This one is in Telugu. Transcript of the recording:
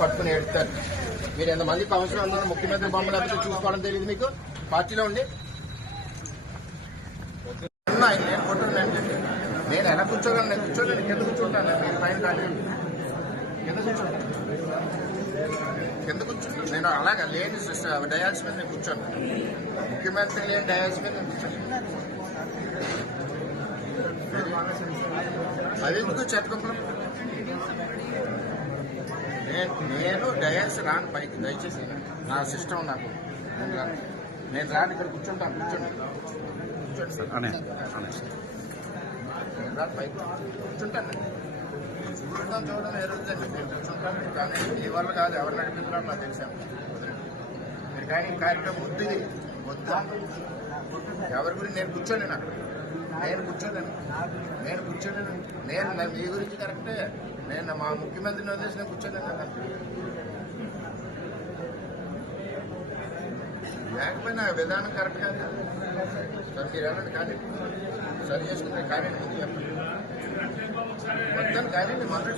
పట్టుకుని ఏడుతారు. మీరు ఎంతమంది కౌన్సిలర్ అందరూ ముఖ్యమంత్రి బొమ్మ లేకపోతే చూసుకోవడం తెలియదు మీకు పార్టీలో ఉండి. నేను కొట్టున్నాను, నేను ఎలా కూర్చోగలను? నేను కూర్చోలేను, కింద కూర్చుంటాను. నేను పైన కానీ కింద కూర్చుంటాను, నేను అలాగా లేని డయాల్స్ మీద నేను కూర్చోను. ముఖ్యమంత్రి లేని డయాల్స్ మీద నేను కూర్చోను. అది ఎందుకు చెత్తకుంపడం? నేను డయాల్స్ రాను పైకి, దయచేసి నా సిస్టమ్ నాకు నేను రాను. ఇక్కడ కూర్చుంటాను, కూర్చోండి సార్. నేను రాను పైకి కూర్చుంటాను. చూడడం ఏ రోజండి నేను కూర్చుంటాను. కానీ ఈ వల్ల కాదు, ఎవరు నడిపిస్తున్నారో నాకు తెలిసాను. మీరు కానీ కార్యక్రమం వద్దుది వద్దా ఎవరి గురించి నేను కూర్చోలేను. అక్కడ నేను కూర్చోలేను. నేను మీ గురించి కరెక్టే. నేను మా ముఖ్యమంత్రిని వదిలేసి నేను కూర్చోలేను కదా. లేకపోయినా విధానం కరెక్ట్ కాదు కదా సార్. మీరు వెళ్ళండి, కానీ సరి చేసుకుంటే కానీ ముందు చెప్పండి. మొత్తం కానీ మొదటి